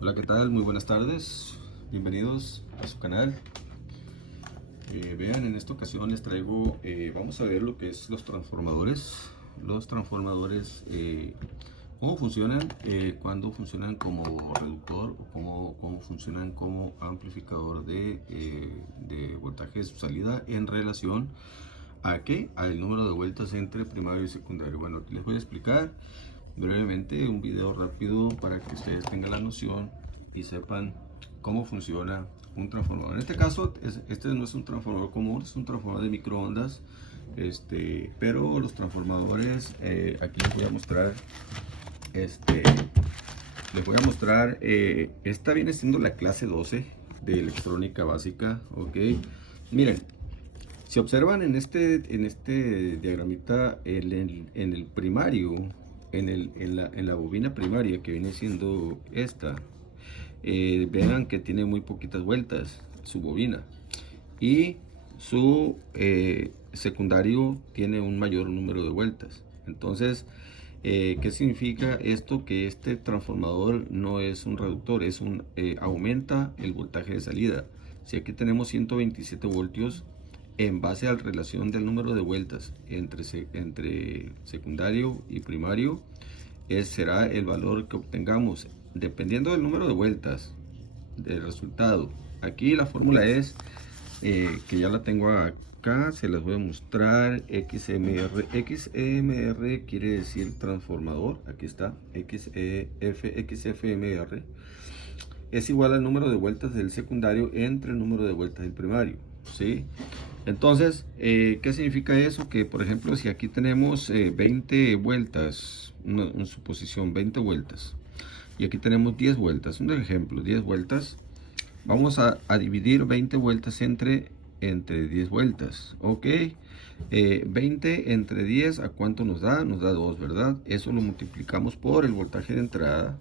Hola, ¿qué tal? Muy buenas tardes. Bienvenidos a su canal. Vean, en esta ocasión les traigo, vamos a ver lo que es los transformadores. Los transformadores, cómo funcionan, cuándo funcionan como reductor o cómo funcionan como amplificador de voltaje de su salida en relación a qué, al número de vueltas entre primario y secundario. Bueno, aquí les voy a explicar brevemente un video rápido para que ustedes tengan la noción y sepan cómo funciona un transformador. En este caso, este no es un transformador común, es un transformador de microondas. Pero los transformadores, aquí les voy a mostrar, esta viene siendo la clase 12 de electrónica básica, ok. Miren, si observan en este diagramita, en el primario, en la bobina primaria, que viene siendo esta, vean que tiene muy poquitas vueltas su bobina, y su secundario tiene un mayor número de vueltas. Entonces, ¿qué significa esto? Que este transformador no es un reductor, aumenta el voltaje de salida. Si aquí tenemos 127 voltios, en base a la relación del número de vueltas entre secundario y primario, será el valor que obtengamos dependiendo del número de vueltas del resultado. Aquí la fórmula es, que ya la tengo acá, se las voy a mostrar. XMR quiere decir transformador, aquí está, XFMR es igual al número de vueltas del secundario entre el número de vueltas del primario, ¿sí? Entonces, ¿qué significa eso? Que, por ejemplo, si aquí tenemos 20 vueltas, una suposición, 20 vueltas, y aquí tenemos 10 vueltas, un ejemplo, 10 vueltas, vamos a dividir 20 vueltas entre 10 vueltas, ¿ok? 20 entre 10, ¿a cuánto nos da? Nos da 2, ¿verdad? Eso lo multiplicamos por el voltaje de entrada,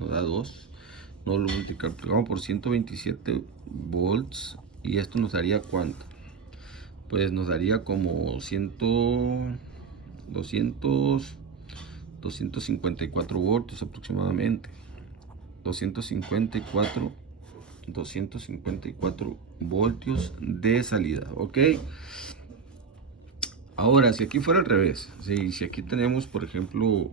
nos da 2. Nos lo multiplicamos por 127 volts, y esto nos daría ¿cuánto? Pues nos daría como 254 voltios aproximadamente. 254 voltios de salida, ok. Ahora, si aquí fuera al revés, si aquí tenemos, por ejemplo,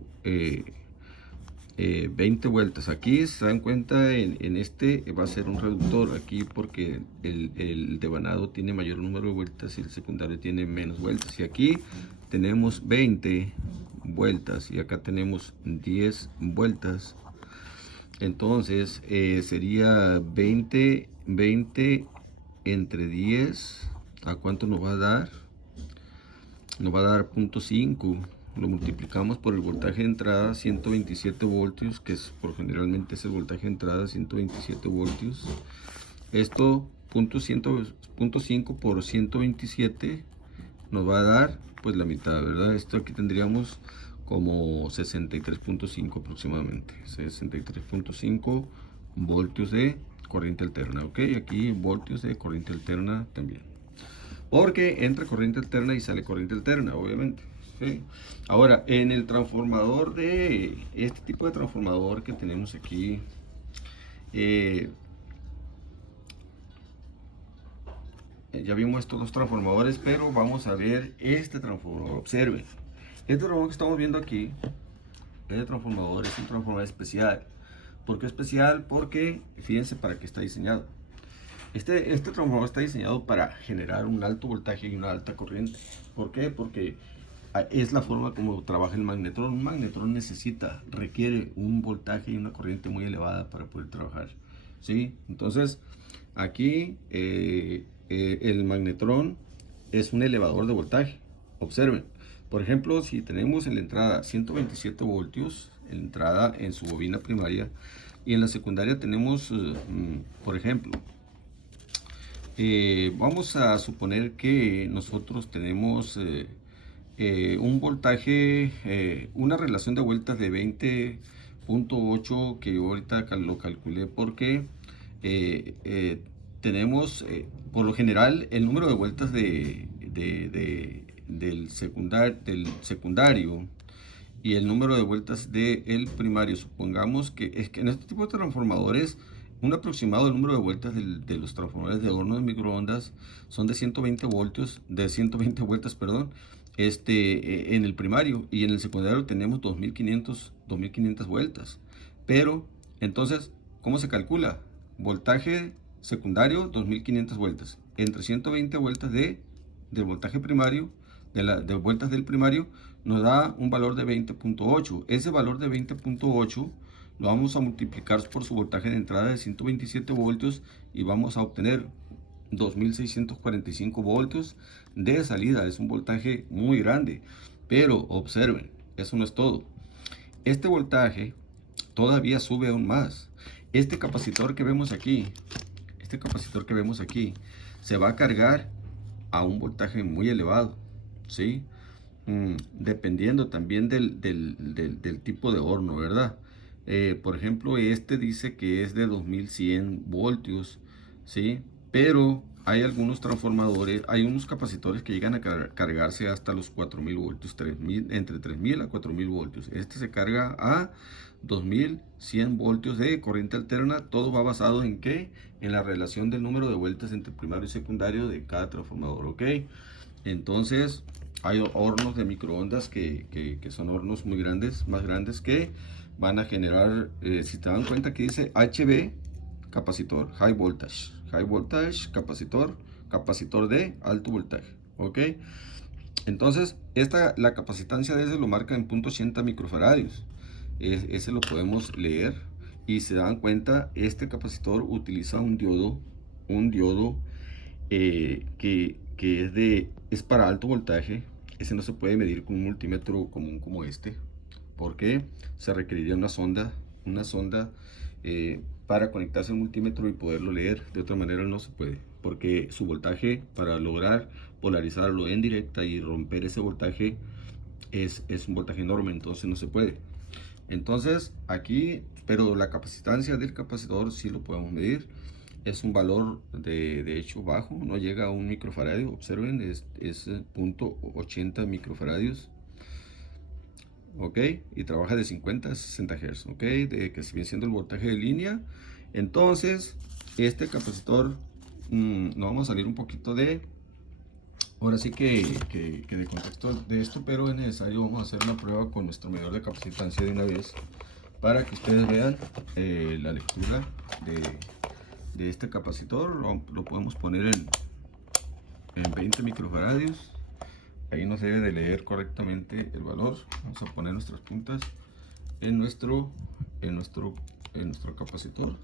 20 vueltas, aquí se dan cuenta, en este va a ser un reductor aquí, porque el devanado tiene mayor número de vueltas y el secundario tiene menos vueltas. Y aquí tenemos 20 vueltas y acá tenemos 10 vueltas. Entonces sería 20 entre 10, ¿a cuánto nos va a dar? Nos va a dar 0.5. Lo multiplicamos por el voltaje de entrada, 127 voltios, que generalmente es el voltaje de entrada, 127 voltios. Esto, 0.5 por 127, nos va a dar pues la mitad, ¿verdad? Esto aquí tendríamos como 63.5 aproximadamente, 63.5 voltios de corriente alterna, ok. Aquí voltios de corriente alterna también, porque entra corriente alterna y sale corriente alterna, obviamente, ¿sí? Ahora, en el transformador, de este tipo de transformador que tenemos aquí, ya vimos estos dos transformadores, pero vamos a ver este transformador. Observen, este transformador que estamos viendo aquí, este transformador es un transformador especial. ¿Por qué especial? Porque fíjense para qué está diseñado. Este transformador está diseñado para generar un alto voltaje y una alta corriente. ¿Por qué? Porque es la forma como trabaja el magnetrón. Un magnetrón requiere un voltaje y una corriente muy elevada para poder trabajar, ¿sí? Entonces, aquí el magnetrón es un elevador de voltaje. Observen, por ejemplo, si tenemos en la entrada 127 voltios, en la entrada en su bobina primaria, y en la secundaria tenemos, por ejemplo, vamos a suponer que nosotros tenemos un voltaje, una relación de vueltas de 20.8, que yo ahorita lo calculé porque tenemos, por lo general, el número de vueltas del secundario y el número de vueltas del primario. Supongamos que es que en este tipo de transformadores, un aproximado del número de vueltas de los transformadores de horno de microondas son de 120 voltios, de 120 vueltas, perdón, en el primario, y en el secundario tenemos 2500 vueltas. Pero entonces, ¿cómo se calcula? Voltaje secundario 2500 vueltas entre 120 vueltas del voltaje primario, de vueltas del primario, nos da un valor de 20.8. Ese valor de 20.8 lo vamos a multiplicar por su voltaje de entrada de 127 voltios y vamos a obtener 2645 voltios de salida. Es un voltaje muy grande, pero observen, eso no es todo. Este voltaje todavía sube aún más. Este capacitor que vemos aquí, se va a cargar a un voltaje muy elevado, ¿sí? Dependiendo también del tipo de horno, ¿verdad? Por ejemplo, este dice que es de 2100 voltios, ¿sí? Pero hay algunos transformadores, hay unos capacitores que llegan a cargarse hasta los 4000 voltios, entre 3000 a 4000 voltios. Este se carga a 2100 voltios de corriente alterna. Todo va basado en ¿qué? En la relación del número de vueltas entre primario y secundario de cada transformador, ¿ok? Entonces, hay hornos de microondas que son hornos muy grandes, más grandes, que van a generar, si te dan cuenta que dice HV, capacitor, high voltage, capacitor de alto voltaje, ¿ok? Entonces, la capacitancia de ese lo marca en 0.80 microfaradios. Ese lo podemos leer, y se dan cuenta, este capacitor utiliza un diodo que es para alto voltaje. Ese no se puede medir con un multímetro común como este, porque se requeriría una sonda para conectarse al multímetro y poderlo leer. De otra manera no se puede, porque su voltaje, para lograr polarizarlo en directa y romper ese voltaje, es un voltaje enorme, entonces no se puede. Entonces aquí, pero la capacitancia del capacitor sí lo podemos medir. Es un valor de hecho bajo, no llega a un microfaradio. Observen, es 0.80 microfaradios, ok, y trabaja de 50 a 60 Hz, ok, de que viene siendo el voltaje de línea. Entonces, este capacitor, nos vamos a salir un poquito ahora sí que de contexto de esto, pero es necesario, vamos a hacer la prueba con nuestro medidor de capacitancia de una vez, para que ustedes vean la lectura de este capacitor. Lo podemos poner en 20 microfaradios. Ahí nos debe de leer correctamente el valor. Vamos a poner nuestras puntas en nuestro capacitor,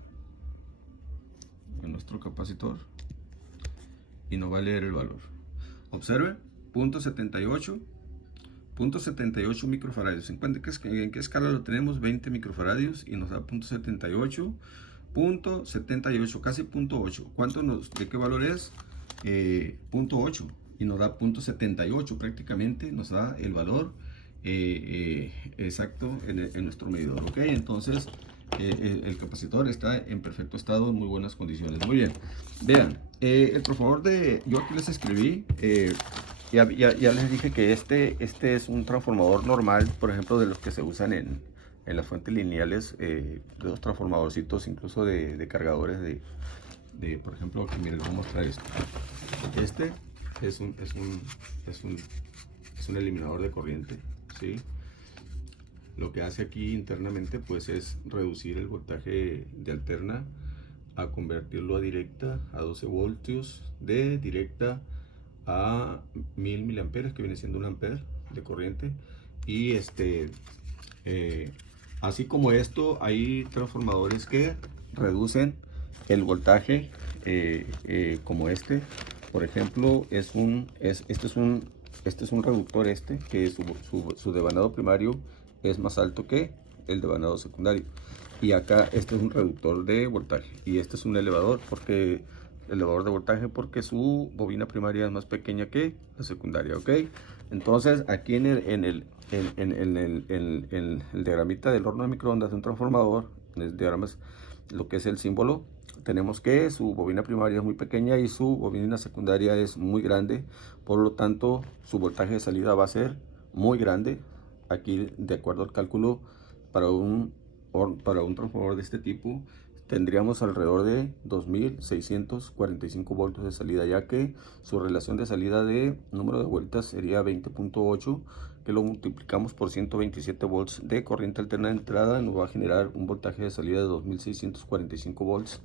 y nos va a leer el valor. Observe, 0.78 microfaradios. ¿En qué escala lo tenemos? 20 microfaradios, y nos da 0.78, casi 0.8. ¿De qué valor es? 0.8, y nos da 0.78, prácticamente nos da el valor exacto en nuestro medidor, ok. Entonces, el capacitor está en perfecto estado, en muy buenas condiciones. Muy bien, vean, por favor, yo aquí les escribí, ya les dije que este es un transformador normal, por ejemplo, de los que se usan en las fuentes lineales, de los transformadorcitos, incluso de cargadores por ejemplo, aquí miren, les voy a mostrar esto. Este es un eliminador de corriente, ¿sí? Lo que hace aquí internamente, pues, es reducir el voltaje de alterna, a convertirlo a directa, a 12 voltios, de directa a 1000 miliamperes, que viene siendo un ampere de corriente. Y así como esto, hay transformadores que reducen el voltaje, como por ejemplo, este es un reductor, que su devanado primario es más alto que el devanado secundario. Y acá este es un reductor de voltaje, y este es un elevador de voltaje, porque su bobina primaria es más pequeña que la secundaria, ok. Entonces, aquí en el diagramita del horno de microondas de un transformador, en el diagrama, lo que es el símbolo, tenemos que su bobina primaria es muy pequeña y su bobina secundaria es muy grande. Por lo tanto, su voltaje de salida va a ser muy grande, aquí de acuerdo al cálculo para un transformador de este tipo tendríamos alrededor de 2645 voltios de salida, ya que su relación de salida de número de vueltas sería 20.8, que lo multiplicamos por 127 volts de corriente alterna de entrada, nos va a generar un voltaje de salida de 2645 volts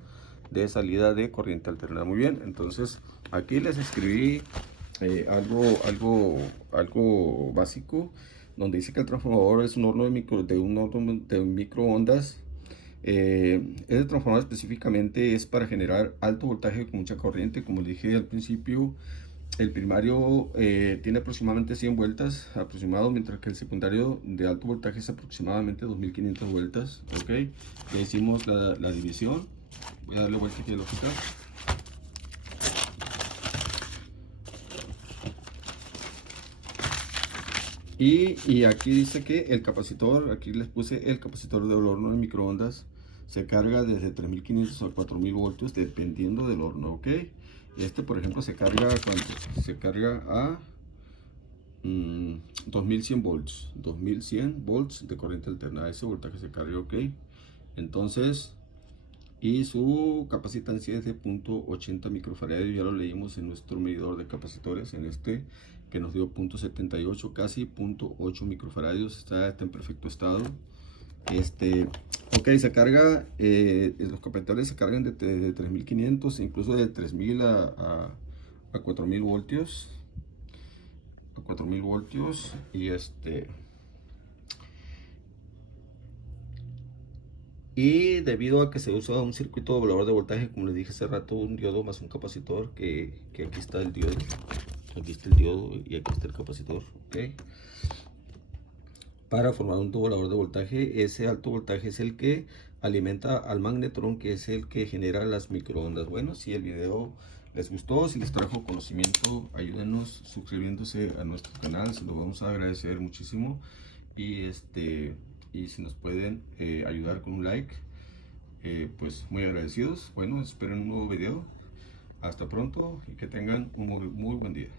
de salida de corriente alterna. Muy bien, entonces aquí les escribí algo básico, donde dice que el transformador es un horno de microondas. Este transformador específicamente es para generar alto voltaje con mucha corriente. Como dije al principio, el primario tiene aproximadamente 100 vueltas aproximado, mientras que el secundario de alto voltaje es aproximadamente 2500 vueltas. Ok, ya hicimos la división. Voy a darle vuelta aquí a lógica. Y aquí dice que el capacitor, aquí les puse el capacitor del horno de microondas, se carga desde 3500 a 4000 voltios dependiendo del horno, ok. Este, por ejemplo, se carga a 2100 volts, 2100 volts de corriente alterna. Ese voltaje se carga, ok. Entonces, y su capacitancia es de 0.80 microfaradios. Ya lo leímos en nuestro medidor de capacitores, en este que nos dio 0.78, casi 0.8 microfaradios. Está en perfecto estado. Ok, se carga, los capacitores se cargan de 3500, incluso de 3000 a 4000 voltios. A 4000 voltios. Y debido a que se usa un circuito doblador de voltaje, como les dije hace rato, un diodo más un capacitor, que aquí está el diodo, y aquí está el capacitor, ¿ok? Para formar un doblador de voltaje, ese alto voltaje es el que alimenta al magnetrón, que es el que genera las microondas. Bueno, si el video les gustó, si les trajo conocimiento, ayúdenos suscribiéndose a nuestro canal, se lo vamos a agradecer muchísimo. Y si nos pueden ayudar con un like, pues muy agradecidos. Bueno, esperen un nuevo video. Hasta pronto y que tengan un muy buen día.